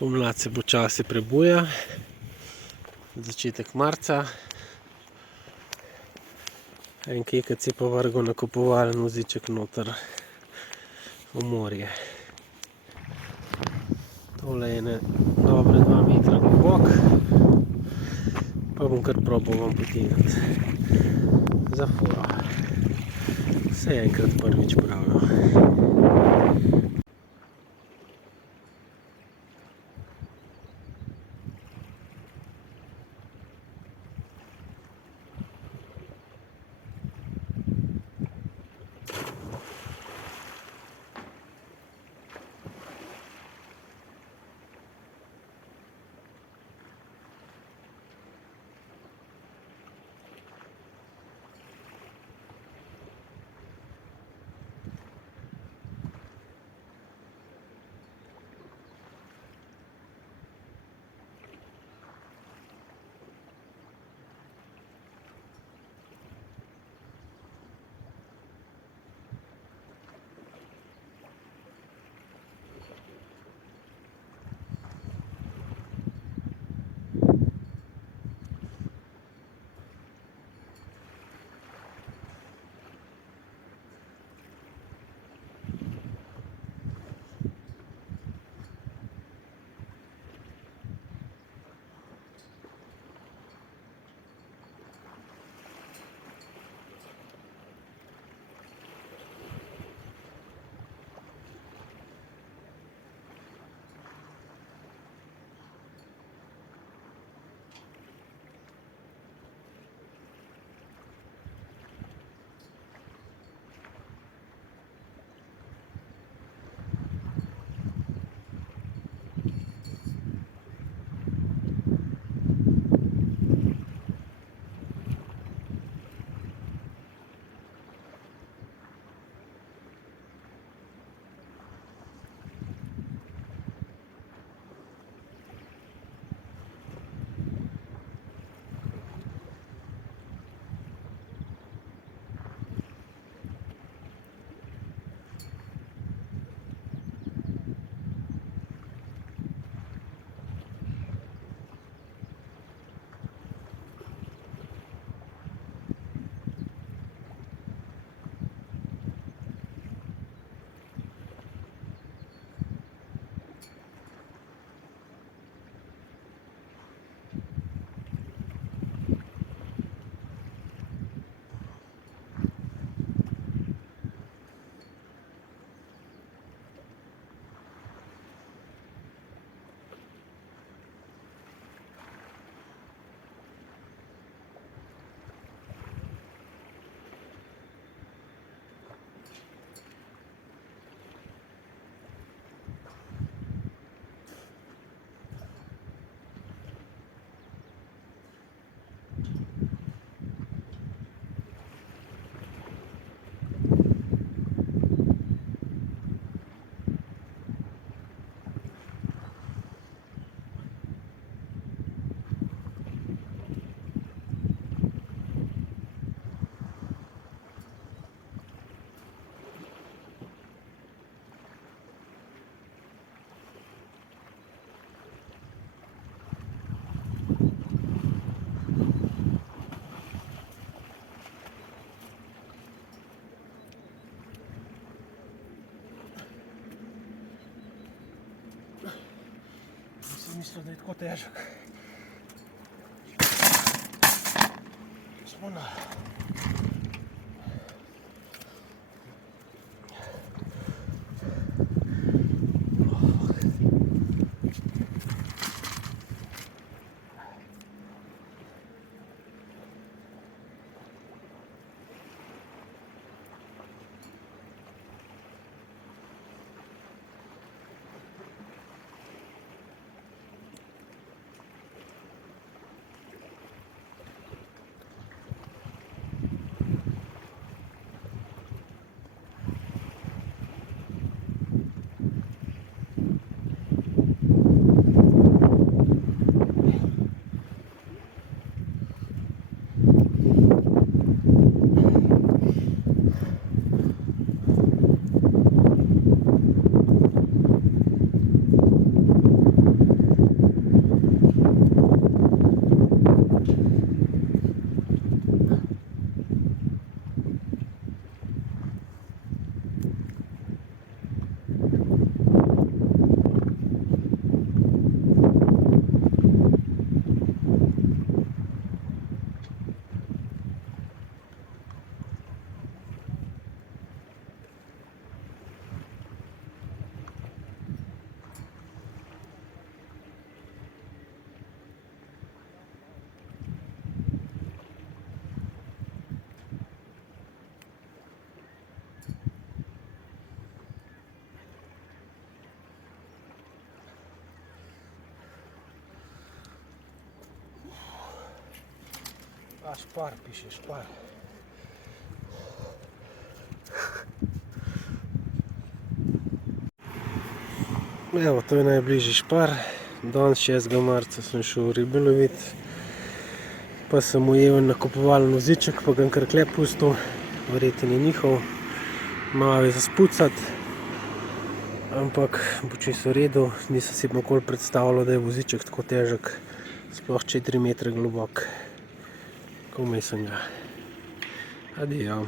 Pomlad se počasi prebuja, začetek marca. En kekec je pa vrgel nakopovalen voziček noter v morje. Tole je ne dobre 2 metra globok, pa bom kar probal vam potegniti za foro. Se je enkrat prvič pravil. Nisem mislil, da je tako težek. Smo na... A Špar piše, Špar. Evo, to je najbližji Špar. Danes 6. marca sem šel ribe loviti. Pa sem ujel nakopovalen voziček, pa ga kar kle pustil. Verjetno je njihov. Malo je za spucati. Ampak bo čisto v redu. Nisem si nikoli predstavljal, da je voziček tako težek. Sploh 4 metre globok. Komaj sem ga. Adijo.